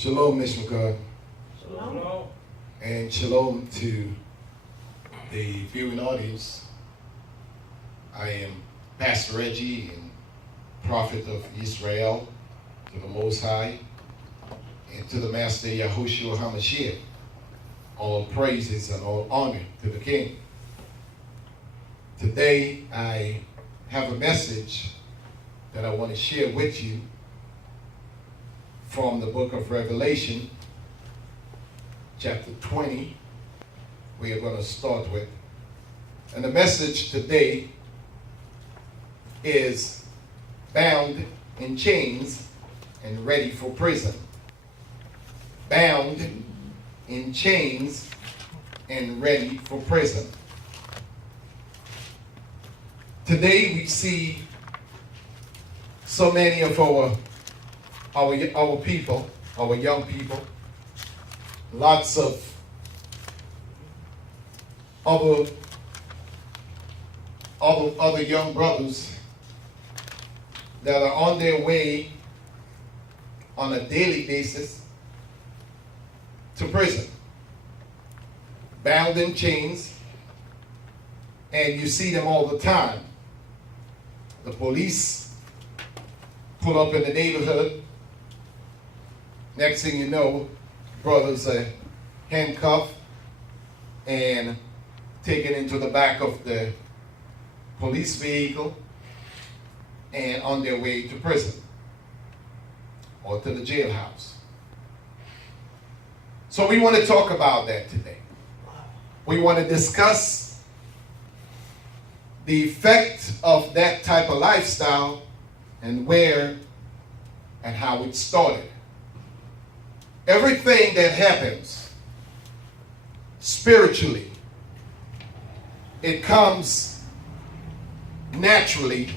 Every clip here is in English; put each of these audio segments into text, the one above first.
Shalom, Miss McCoy. Shalom. And shalom to the viewing audience. I am Pastor Reggie and prophet of Israel, to the Most High, and to the Master Yahushua HaMashiach. All praises and all honor to the King. Today I have a message that I want to share with you from the book of Revelation, chapter 20, we are going to start with. And the message today is bound in chains and ready for prison. Bound in chains and ready for prison. Today we see so many of our people, our young people, lots of other young brothers that are on their way on a daily basis to prison, bound in chains, and you see them all the time. The police pull up in the neighborhood. Next thing you know, brothers are handcuffed and taken into the back of the police vehicle and on their way to prison or to the jailhouse. So we want to talk about that today. We want to discuss the effect of that type of lifestyle and where and how it started. Everything that happens spiritually, it comes naturally,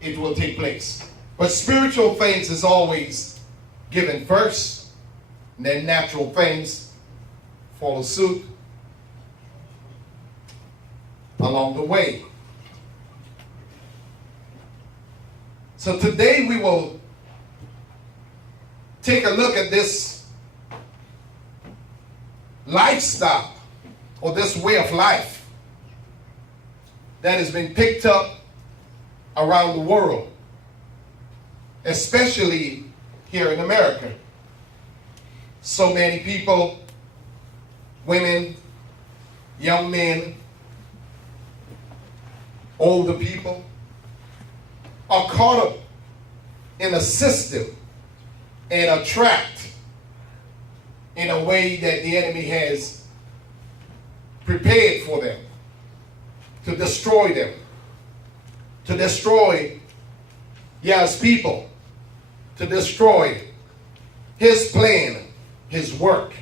it will take place. But spiritual things is always given first, and then natural things follow suit along the way. So today we will take a look at this lifestyle or this way of life that has been picked up around the world, especially here in America. So many people, women, young men, older people, are caught up in a system and are trapped in a way that the enemy has prepared for them to destroy them, to destroy Yah's people, to destroy his plan, his work,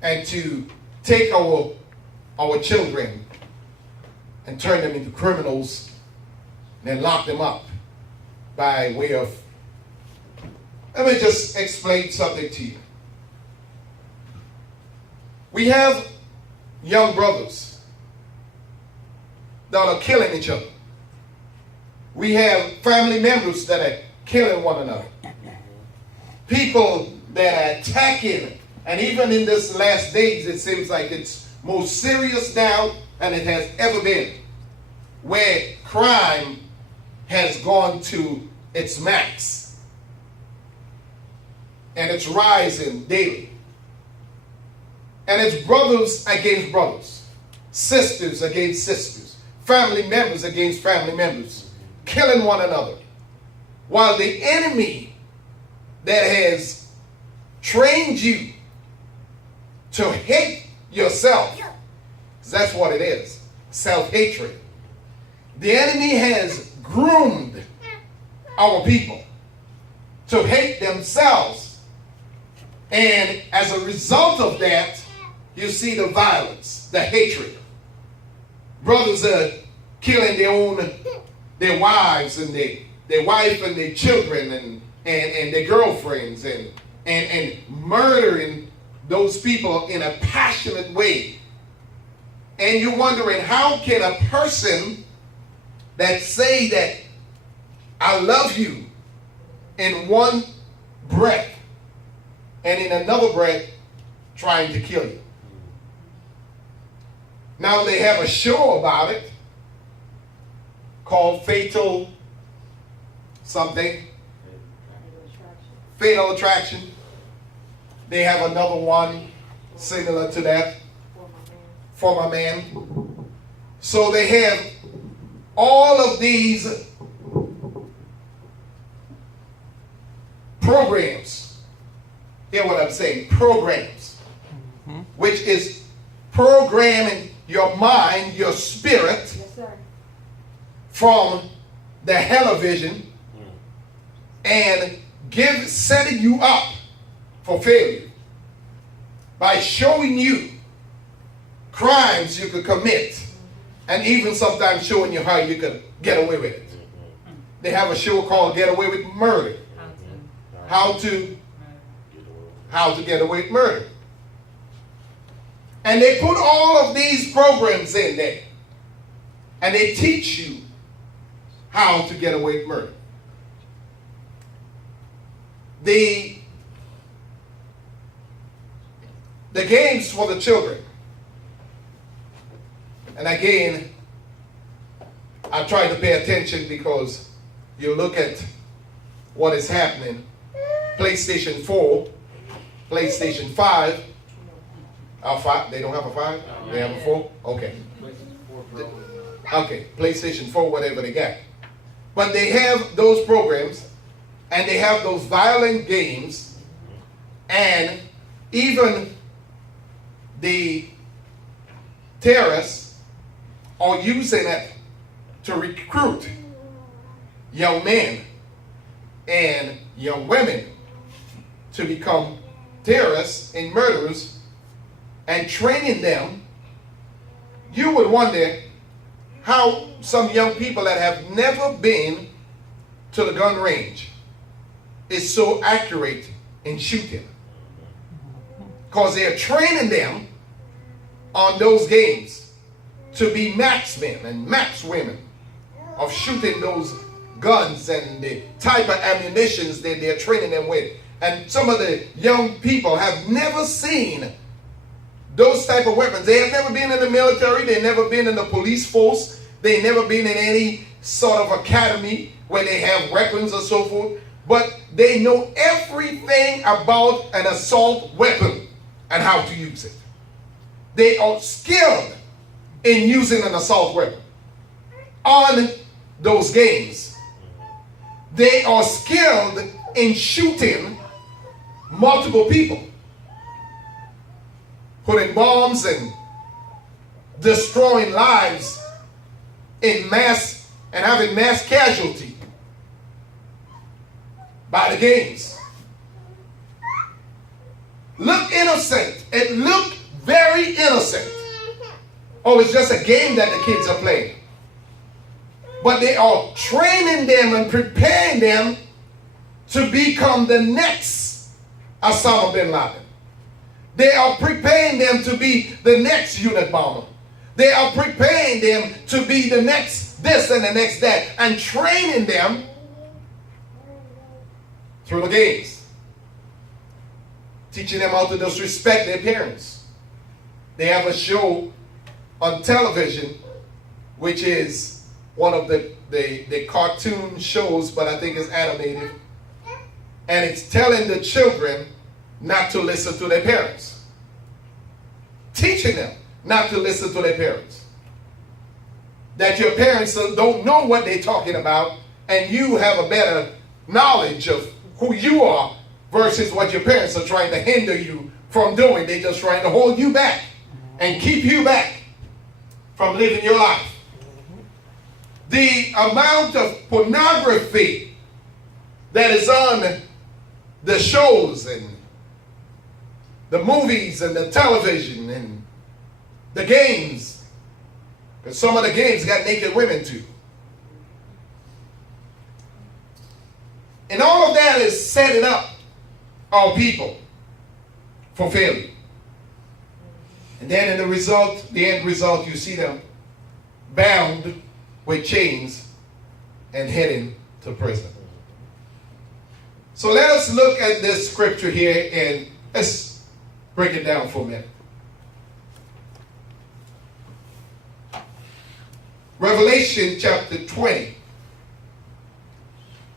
and to take our children and turn them into criminals and then lock them up by way of. Let me just explain something to you. We have young brothers that are killing each other. We have family members that are killing one another. People that are attacking, and even in this last days, it seems like it's most serious now than it has ever been, where crime has gone to its max. And it's rising daily. And it's brothers against brothers, sisters against sisters, family members against family members, killing one another. While the enemy that has trained you to hate yourself, 'cause that's what it is, self-hatred. The enemy has groomed our people to hate themselves. And as a result of that, you see the violence, the hatred. Brothers are killing their wives and their wife and their children and their girlfriends and murdering those people in a passionate way. And you're wondering, how can a person that say that I love you in one breath, and in another breath trying to kill you. Now they have a show about it called Fatal something. Fatal Attraction. They have another one similar to that, For My Man. So they have all of these programs. Hear what I'm saying? Programs. Which is programming your mind, your spirit, from the television and setting you up for failure by showing you crimes you could commit and even sometimes showing you how you could get away with it. They have a show called Get Away with Murder. How to get away with murder. And they put all of these programs in there. And they teach you how to get away with murder. The games for the children. And again, I try to pay attention because you look at what is happening. PlayStation 4, PlayStation 5. They don't have a 5? They have a 4? Okay. Okay, PlayStation 4, whatever they got. But they have those programs, and they have those violent games, and even the terrorists are using it to recruit young men and young women to become terrorists and murderers and training them. You would wonder how some young people that have never been to the gun range is so accurate in shooting. Because they're training them on those games to be marksmen and markswomen of shooting those guns and the type of ammunitions that they're training them with. And some of the young people have never seen those type of weapons. They have never been in the military. They've never been in the police force. They've never been in any sort of academy where they have weapons or so forth. But they know everything about an assault weapon and how to use it. They are skilled in using an assault weapon on those games. They are skilled in shooting multiple people, putting bombs and destroying lives in mass and having mass casualty by the games. Look innocent. It looked very innocent. Oh, it's just a game that the kids are playing. But they are training them and preparing them to become the next Osama bin Laden. They are preparing them to be the next unit bomber. They are preparing them to be the next this and the next that, and training them through the games. Teaching them how to just respect their parents. They have a show on television, which is one of the cartoon shows, but I think it's animated. And it's telling the children not to listen to their parents. Teaching them not to listen to their parents. That your parents don't know what they're talking about, and you have a better knowledge of who you are versus what your parents are trying to hinder you from doing. They're just trying to hold you back and keep you back from living your life. The amount of pornography that is on the shows and the movies and the television and the games, because some of the games got naked women too. And all of that is setting up our people for failure. And then in the end result, you see them bound with chains and heading to prison. So let us look at this scripture here and let's break it down for a minute. Revelation chapter 20.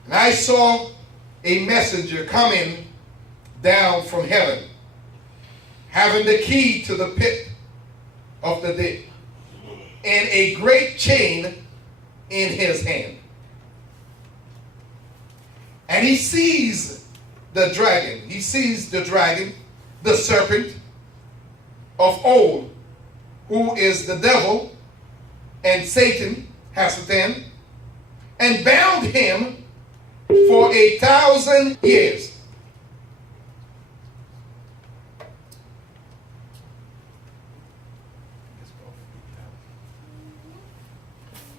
And I saw a messenger coming down from heaven, having the key to the pit of the dead, and a great chain in his hand. And he sees the dragon. He sees the dragon, the serpent of old, who is the devil and Satan, Hasatan, and bound him for 1,000 years.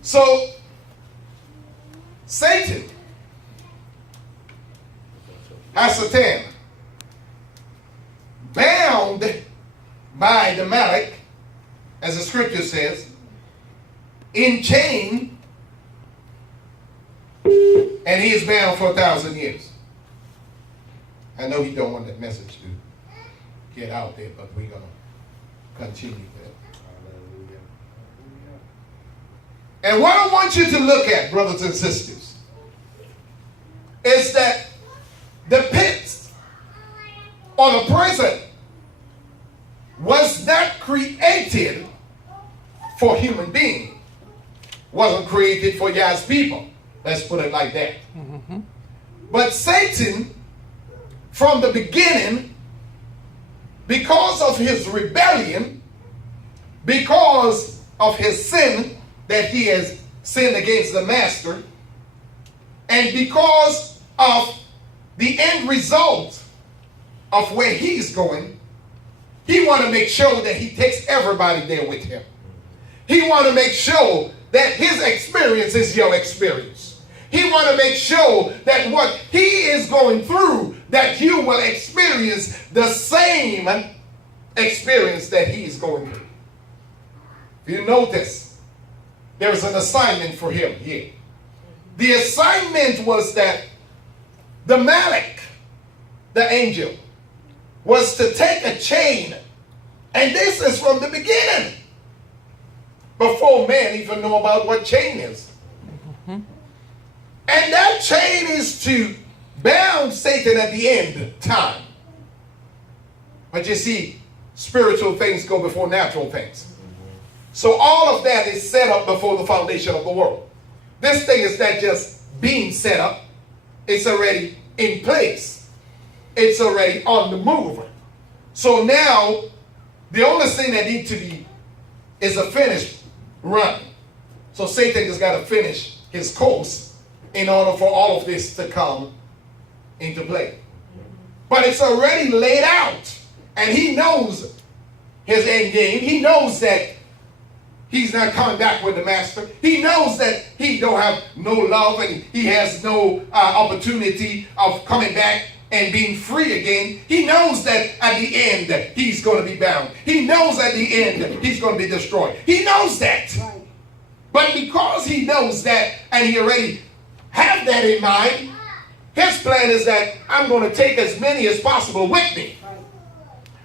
So, Satan, Hasatan, bound by the Malach, as the scripture says, in chain, and he is bound for 1,000 years. I know he don't want that message to get out there, but we're going to continue with it. And what I want you to look at, brothers and sisters, is that the pit or the prison was not created for human beings. Wasn't created for God's people. Let's put it like that. Mm-hmm. But Satan, from the beginning, because of his rebellion, because of his sin, that he has sinned against the master, and because of the end result of where he's going, he want to make sure that he takes everybody there with him. He want to make sure that his experience is your experience. He want to make sure that what he is going through, that you will experience the same experience that he is going through. If you notice, there's an assignment for him here. The assignment was that the Malach, the angel, was to take a chain, and this is from the beginning, before man even know about what chain is. Mm-hmm. And that chain is to bound Satan at the end time. But you see, spiritual things go before natural things. So all of that is set up before the foundation of the world. This thing is not just being set up. It's already in place. It's already on the move. So now, the only thing that needs to be is a finished run. So Satan has got to finish his course in order for all of this to come into play. But it's already laid out. And he knows his end game. He knows that he's not coming back with the master. He knows that he don't have no love and he has no opportunity of coming back and being free again. He knows that at the end he's going to be bound. He knows at the end he's going to be destroyed. He knows that. Right. But because he knows that and he already have that in mind, his plan is that I'm going to take as many as possible with me. Right.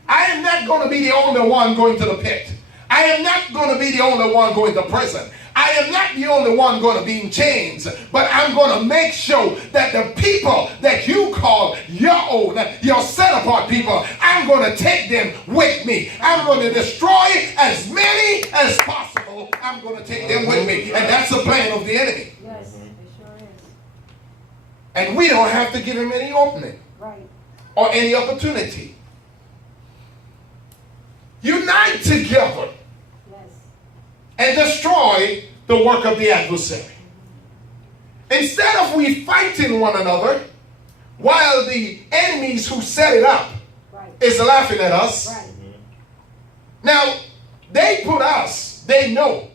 I am not going to be the only one going to the pit. I am not going to be the only one going to prison. I am not the only one going to be in chains, but I'm going to make sure that the people that you call your own, your set-apart people, I'm going to take them with me. I'm going to destroy as many as possible. I'm going to take them with me. And that's the plan of the enemy. Yes, it sure is. And we don't have to give him any opening. Right. Or any opportunity. Unite together and destroy the work of the adversary. Instead of we fighting one another, while the enemies who set it up is laughing at us. Right. Now, they put us, they know.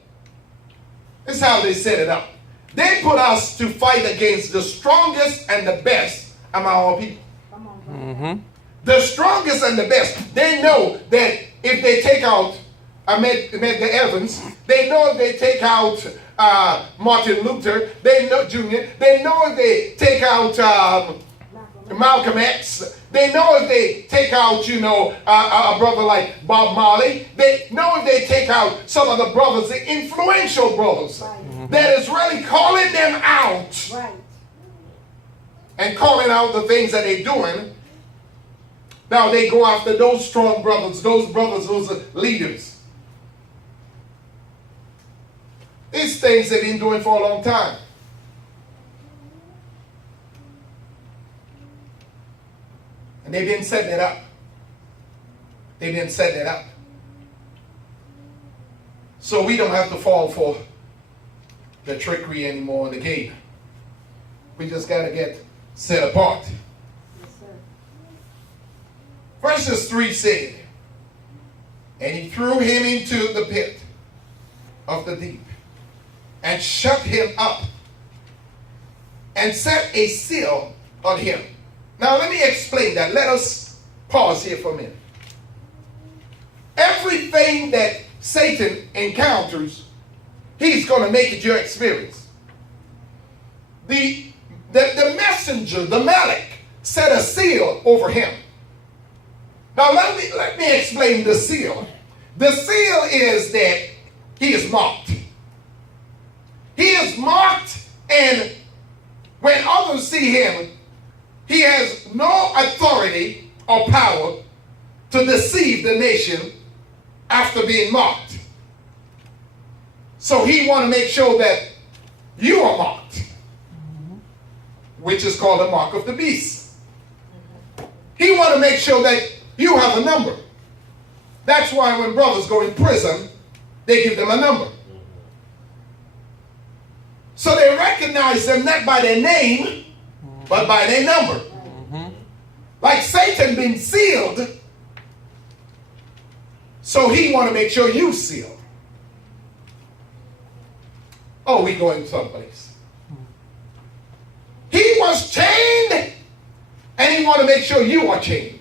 This is how they set it up. They put us to fight against the strongest and the best among our people. Come on. Mm-hmm. The strongest and the best. They know that if they take out Medgar Evans, they know if they take out Martin Luther, they know Jr., they know if they take out Malcolm X. They know if they take out, a brother like Bob Marley. They know if they take out some of the brothers, the influential brothers, that is really calling them out. Right. And calling out the things that they're doing. Now they go after those strong brothers, those leaders. These things they've been doing for a long time. And they've been setting it up. They've been setting it up. So we don't have to fall for the trickery anymore in the game. We just got to get set apart. Yes, sir. Verses 3 said, and he threw him into the pit of the deep and shut him up and set a seal on him. Now let me explain that. Let us pause here for a minute. Everything that Satan encounters, he's going to make it your experience. The messenger, the Malak, set a seal over him. Now let me explain the seal. The seal is that he is marked. He is marked, and when others see him, he has no authority or power to deceive the nation after being marked. So he want to make sure that you are marked, which is called the mark of the beast. He want to make sure that you have a number. That's why when brothers go in prison, they give them a number. So they recognize them not by their name, but by their number. Like Satan being sealed, so he want to make sure you sealed. Oh, we going someplace. He was chained, and he want to make sure you are chained.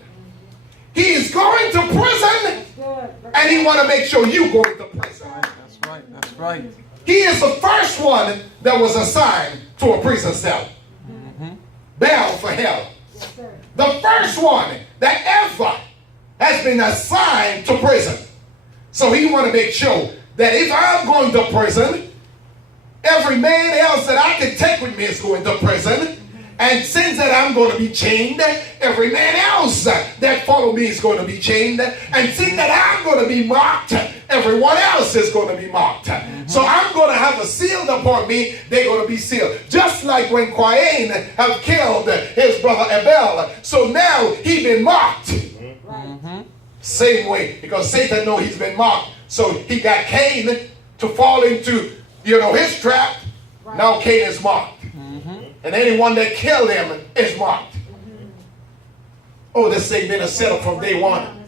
He is going to prison, and he want to make sure you go to prison. That's right. That's right. He is the first one that was assigned to a prison cell, bound for hell. Yes, sir. The first one that ever has been assigned to prison. So he want to make sure that if I'm going to prison, every man else that I can take with me is going to prison. And since that I'm going to be chained, every man else that follow me is going to be chained. And since that I'm going to be marked, everyone else is going to be marked. So I'm going to have a seal upon me. They're going to be sealed. Just like when Cain have killed his brother Abel. So now he been marked. Same way. Because Satan know he's been marked. So he got Cain to fall into, his trap. Now Cain is marked. And anyone that killed him is marked. Oh, this thing been a setup from day one.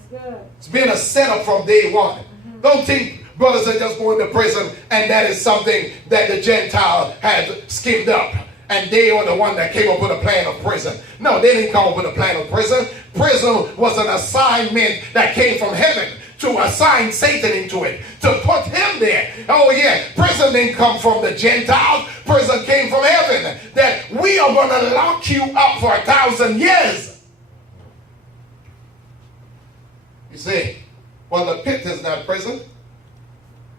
It's been a setup from day one. Don't think brothers are just going to prison and that is something that the Gentile had schemed up. And they are the one that came up with a plan of prison. No, they didn't come up with a plan of prison. Prison was an assignment that came from heaven to assign Satan into it, to put him there. Oh yeah, prison didn't come from the Gentiles. Prison came from heaven. That we are going to lock you up for 1,000 years. You say, well, the pit is not prison.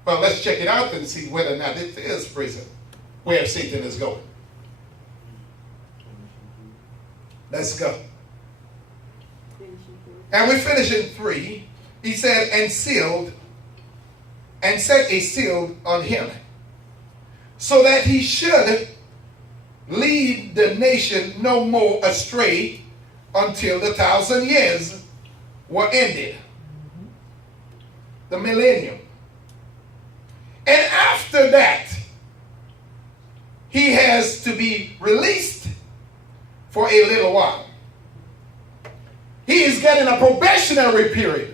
Well, let's check it out and see whether or not it is prison, where Satan is going. Let's go. And we finish in 3. He said, and sealed, and set a seal on him, so that he should lead the nation no more astray until the 1,000 years were ended. The millennium. And after that, he has to be released for a little while. He is getting a probationary period.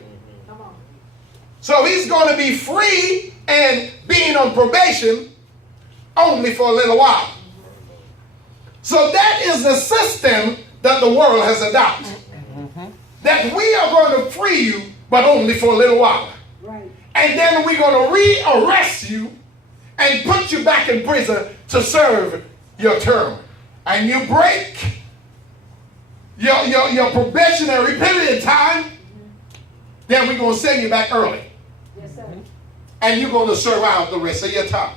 So he's going to be free and being on probation only for a little while. So that is the system that the world has adopted. That we are going to free you, but only for a little while. Right. And then we're going to re-arrest you and put you back in prison to serve your term. And you break your probationary period time, then we're going to send you back early. Yes, sir. And you're going to serve out the rest of your time.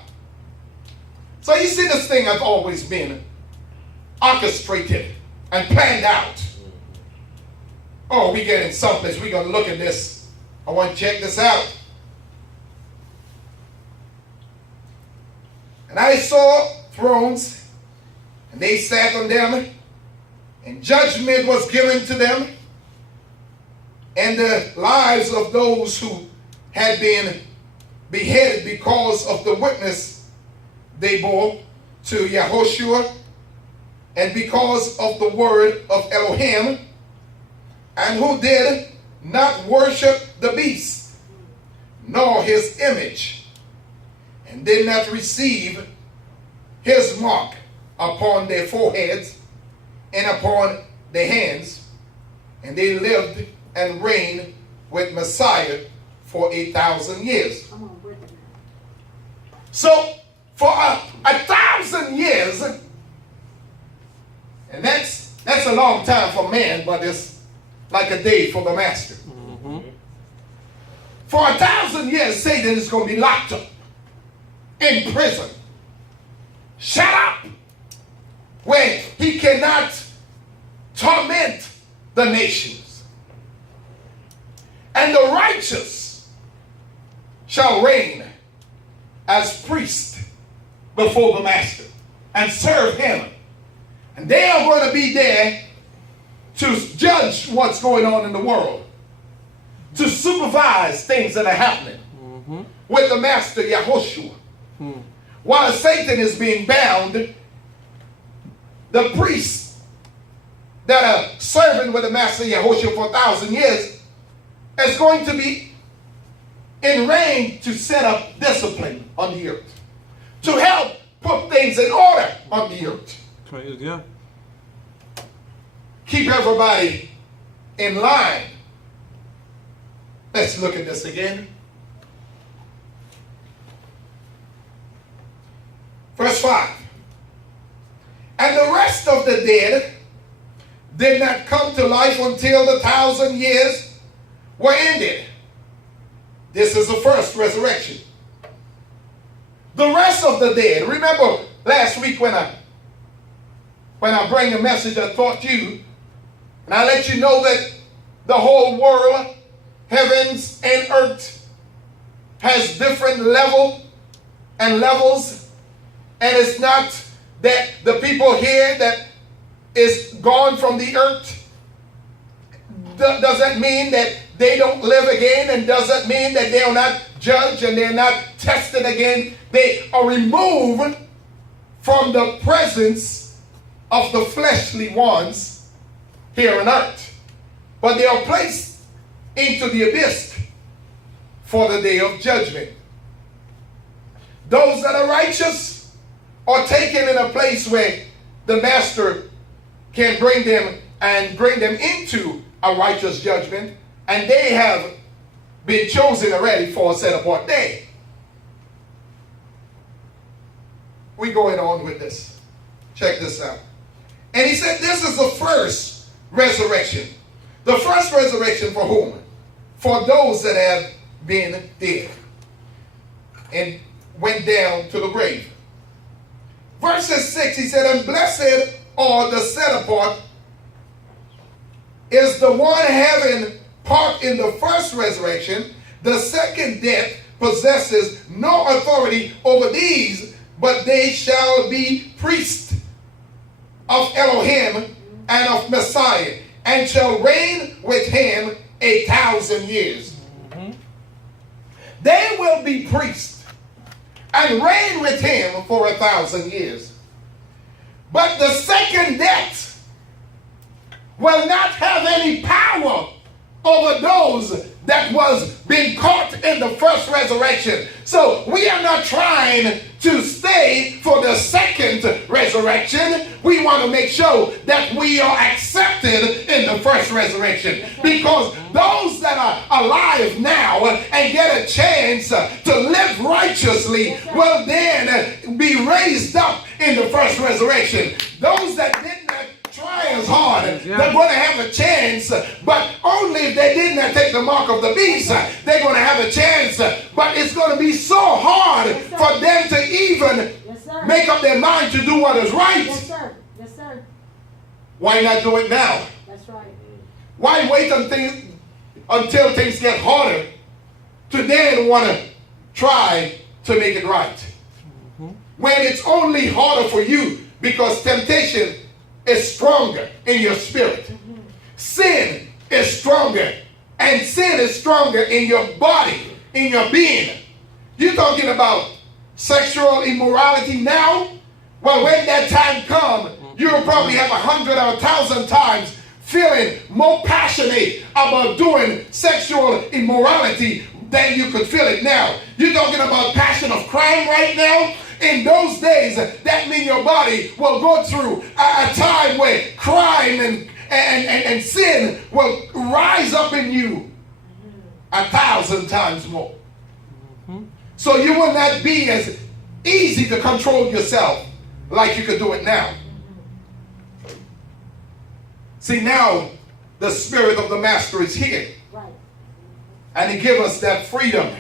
So you see, this thing has always been orchestrated and planned out. Oh, we get in someplace, we're going to look at this. I want to check this out. And I saw thrones, and they sat on them, and judgment was given to them, and the lives of those who had been beheaded because of the witness they bore to Yahushua, and because of the word of Elohim, and who did not worship the beast, nor his image, and did not receive his mark upon their foreheads and upon their hands, and they lived and reigned with Messiah for 1,000 years. So for 1,000 years, and that's a long time for man, but it's like a day for the master. Mm-hmm. For 1,000 years, Satan is going to be locked up in prison, shut up, where he cannot torment the nations. And the righteous shall reign as priests before the master and serve him. And they are going to be there to judge what's going on in the world, to supervise things that are happening with the master Yahushua. While Satan is being bound, the priests that are serving with the master Yahushua for 1,000 years is going to be in reign to set up discipline on the earth, to help put things in order on the earth. Yeah. Keep everybody in line. Let's look at this again. Verse 5. And the rest of the dead did not come to life until the 1,000 years were ended. This is the first resurrection. The rest of the dead. Remember last week when I bring a message, I taught you, and I let you know that the whole world, heavens and earth, has different levels, and it's not that the people here that is gone from the earth, does that mean that they don't live again, and does that mean that they are not judged and they're not tested again? They are removed from the presence of the fleshly ones here on earth, but they are placed into the abyss for the day of judgment. Those that are righteous are taken in a place where the master can bring them into a righteous judgment, and they have been chosen already for a set apart day. We're going on with this. Check this out. And he said this is the first resurrection. The first resurrection for whom? For those that have been dead and went down to the grave. Verses 6, he said, and blessed are the set apart is the one having part in the first resurrection. The second death possesses no authority over these, but they shall be priests of Elohim and of Messiah, and shall reign with him 1,000 years. They will be priests and reign with him for 1,000 years. But the second death will not have any power over those that was being caught in the first resurrection. So we are not trying to stay for the second resurrection. We want to make sure that we are accepted in the first resurrection, because those that are alive now and get a chance to live righteously will then be raised up in the first resurrection. Those that did not try as hard. They're going to have a chance, but only if they didn't take the mark of the beast, they're going to have a chance. But it's going to be so hard for them to even make up their mind to do what is right. Yes, sir. Yes, sir. Why not do it now? That's right. Why wait until things get harder to then want to try to make it right? When it's only harder for you because temptation is stronger in your spirit. Sin is stronger, and sin is stronger in your body, in your being. You're talking about sexual immorality now? Well, when that time comes, you'll probably have 100 or 1,000 times feeling more passionate about doing sexual immorality than you could feel it now. You're talking about passion of crime right now? In those days, that means your body will go through a time where crime and sin will rise up in you 1,000 times more. So you will not be as easy to control yourself like you could do it now. See, now the Spirit of the Master is here. Right. And He gives us that freedom.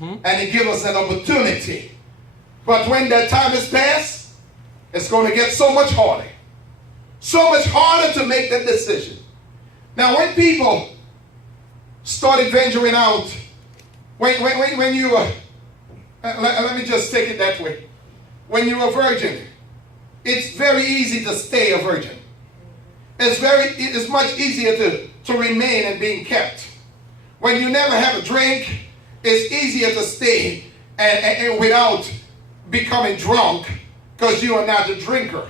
And He gives us that opportunity. But when that time is past, it's going to get so much harder. So much harder to make that decision. Now, when people started venturing out, when you let me just take it that way. When you're a virgin, it's very easy to stay a virgin. It's much easier to remain and being kept. When you never have a drink, it's easier to stay and without becoming drunk because you are not a drinker.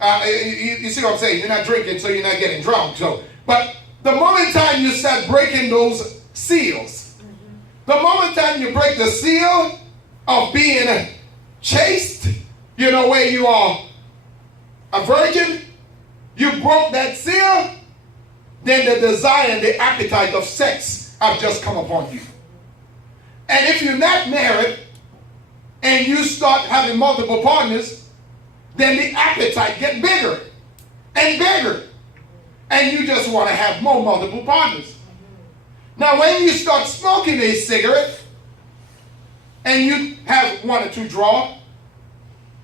You see what I'm saying? You're not drinking, so you're not getting drunk. But the moment time you start breaking those seals, the moment time you break the seal of being chaste, you know, where you are a virgin, you broke that seal, then the desire and the appetite of sex have just come upon you. And if you're not married and you start having multiple partners, then the appetite gets bigger and bigger. And you just want to have more multiple partners. Now when you start smoking a cigarette and you have 1 or 2 draws,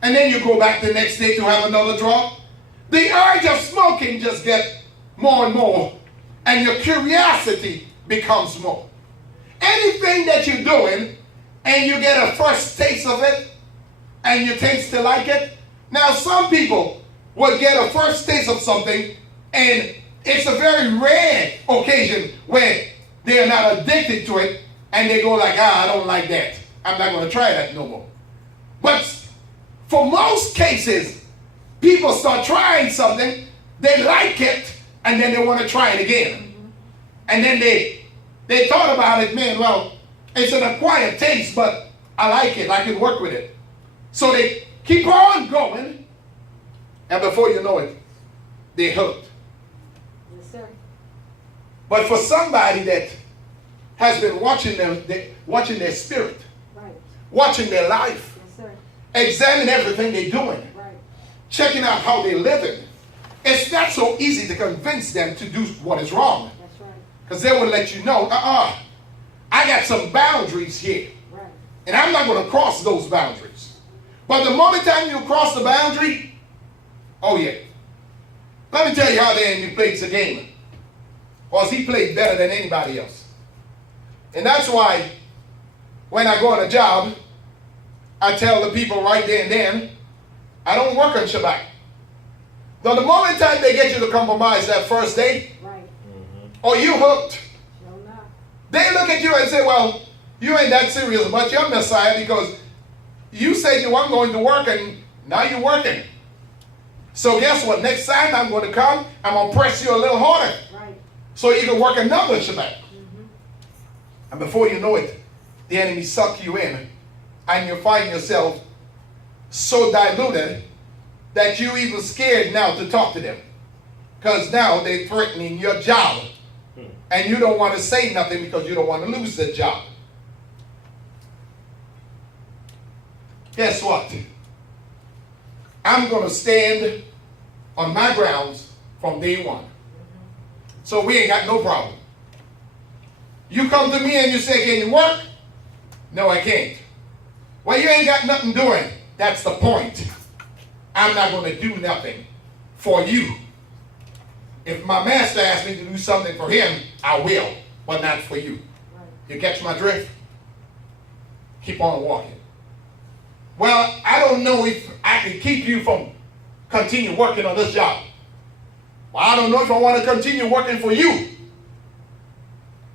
and then you go back the next day to have another draw, the urge of smoking just gets more and more, and your curiosity becomes more. Anything that you're doing, and you get a first taste of it, and you taste to like it. Now, some people will get a first taste of something, and it's a very rare occasion where they are not addicted to it, and they go like, I don't like that. I'm not going to try that no more. But for most cases, people start trying something, they like it, and then they want to try it again. And then they thought about it, man, well, it's an acquired taste, but I like it, I can work with it. So they keep on going, and before you know it, they're hooked. Yes, sir. But for somebody that has been watching their spirit, Right. watching their life, Yes, sir. examining everything they're doing, Right. checking out how they're living, it's not so easy to convince them to do what is wrong. That's right. Because they will let you know, I got some boundaries here. Right. And I'm not going to cross those boundaries. But the moment time you cross the boundary, oh yeah. Let me tell you how the enemy plays the game. Because he played better than anybody else. And that's why when I go on a job, I tell the people right there and then, I don't work on Shabbat. Now the moment time they get you to compromise that first day, Right. or you hooked, No, not. they look at you and say, well, you ain't that serious about your Messiah because you said you weren't going to work and now you're working. So guess what? Next time I'm going to come, I'm going to press you a little harder. Right. So you can work another Shabbat. And before you know it, the enemy suck you in and you find yourself so diluted that you even scared now to talk to them. Because now they're threatening your job. And you don't want to say nothing because you don't want to lose the job. Guess what? I'm going to stand on my grounds from day one. So we ain't got no problem. You come to me and you say, can you work? No, I can't. Well, you ain't got nothing doing. That's the point. I'm not going to do nothing for you. If my master asks me to do something for him, I will, but not for you. You catch my drift? Keep on walking. Well, I don't know if I can keep you from continue working on this job. Well, I don't know if I want to continue working for you.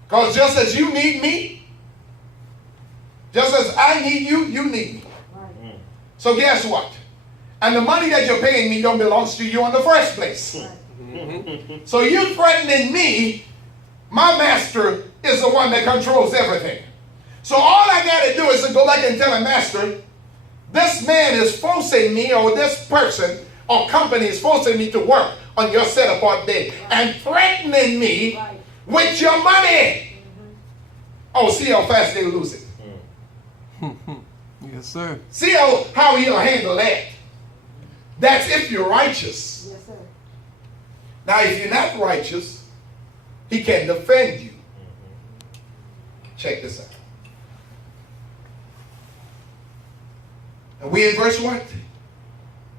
Because just as you need me, just as I need you, you need me. Right. So guess what? And the money that you're paying me don't belong to you in the first place. Right. So you threatening me, my master is the one that controls everything. So all I got to do is to go back and tell a master, this man is forcing me, or this person or company is forcing me to work on your set apart day and threatening me with your money. Oh, see how fast they lose it. Yes, sir. See how he'll handle that. That's if you're righteous. Yes, sir. Now, if you're not righteous, he can defend you. Check this out. And we in verse what?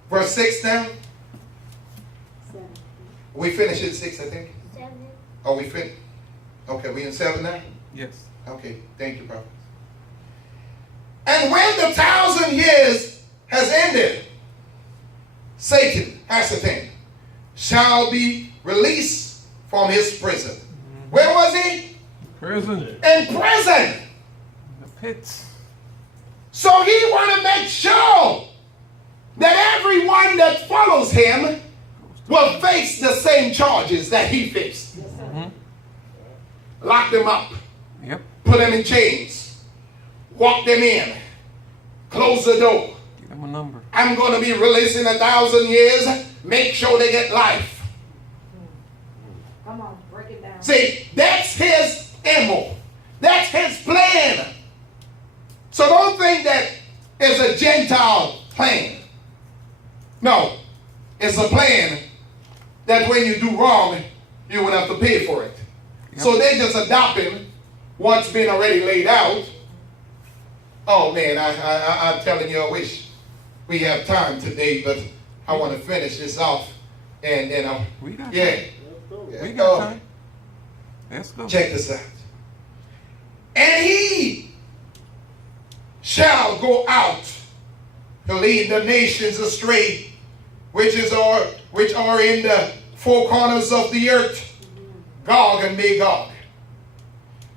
Verse 6 now? 7. We finished at 6, I think. 7. Oh, we finished? Okay, we in 7 now? Yes. Okay, thank you, prophet. And when the 1,000 years has ended, Satan, Hasatan, shall be released from his prison. Where was he? Prison. In prison. The pits. So he want to make sure that everyone that follows him will face the same charges that he faced. Yes, sir. Mm-hmm. Lock them up. Yep. Put them in chains. Walk them in. Close the door. Give them a number. I'm going to be releasing 1,000 years. Make sure they get life. Come on, break it down. See, that's his MO. That's his plan. So don't think that it's a Gentile plan. No, it's a plan that when you do wrong, you would have to pay for it. Yep. So they're just adopting what's been already laid out. Oh man, I'm telling you, I wish we have time today, but I want to finish this off. And we got yeah. time. We got time. Let's go. Check this out. And he shall go out to lead the nations astray, which are in the four corners of the earth, Gog and Magog,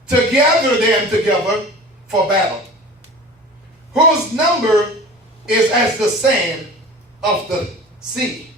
to gather them together for battle, whose number is as the sand of the sea.